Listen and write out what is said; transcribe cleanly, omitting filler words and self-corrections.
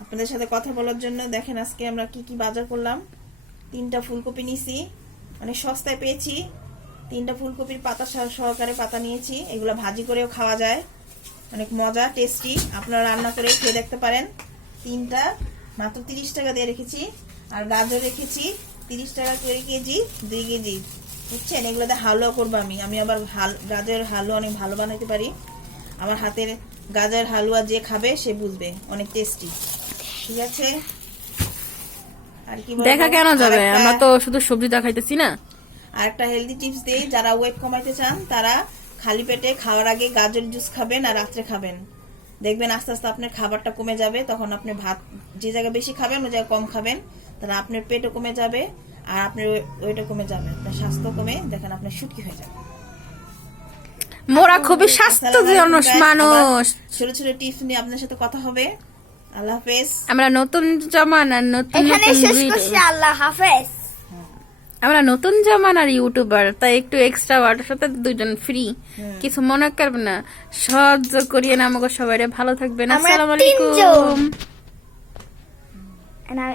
আপনাদের সাথে কথা বলার জন্য। দেখেন আজকে আমরা কি কি বাজার করলাম। 3টা ফুলকপি নিয়েছি, মানে সস্তায় পেয়েছি। 3টা ফুলকপির পাতা সহকারে পাতা নিয়েছি। এগুলো ভাজি করেও খাওয়া যায়, অনেক মজা, টেস্টি। আপনারা রান্না করে খেয়ে দেখতে পারেন। 3টা মাত্র 30 টাকা দিয়ে রেখেছি। আর গাজর রেখেছি 30 টাকা করে কেজি, 2 কেজি, বুঝছেন। এগুলোতে হালুয়া করবো আমি আবার গাজরের হালুয়া অনেক ভালো বানাতে পারি। আমার হাতের গাজর হালুয়া যে খাবে সে বুঝবে, অনেক টেস্টি। ঠিক আছে, আর কি দেখা কেন যাবে, আমরা তো শুধু সবজি দেখাইতেছি না। আর একটা হেলদি টিপস দিই, যারা ওয়েট কমাইতে চান তারা খালি পেটে খাওয়ার আগে গাজর জুস খাবেন আর রাত্রে খাবেন। দেখবেন আস্তে আস্তে আপনার খাবারটা কমে যাবে। তখন আপনি ভাত যে জায়গায় বেশি খাবেন ওই জায়গায় কম খাবেন, তাহলে আপনার পেটও কমে যাবে আর আপনার ওয়েটও কমে যাবে, আপনার স্বাস্থ্য কমে, দেখেন আপনার সুটকি হয়ে যাবে। মোরা খুবই স্বাস্থ্যজনক মানুষ। ছোট ছোট টিপস নিয়ে আপনার সাথে কথা হবে। আল্লাহ হাফেজ। আমরা নতুন জামানার নতুন এখানে নতুন শেষ video। করছি, আল্লাহ হাফেজ। আমরা নতুন জামানার ইউটিউবার, তাই একটু এক্সট্রা ওয়াটার সাথে 2জন ফ্রি, কিছু মনে করবেন না। সহ্য করিয়ে না, আমাকে সবাই ভালো থাকবেন। আমরা আসসালামু 3 জন। আলাইকুম। আমার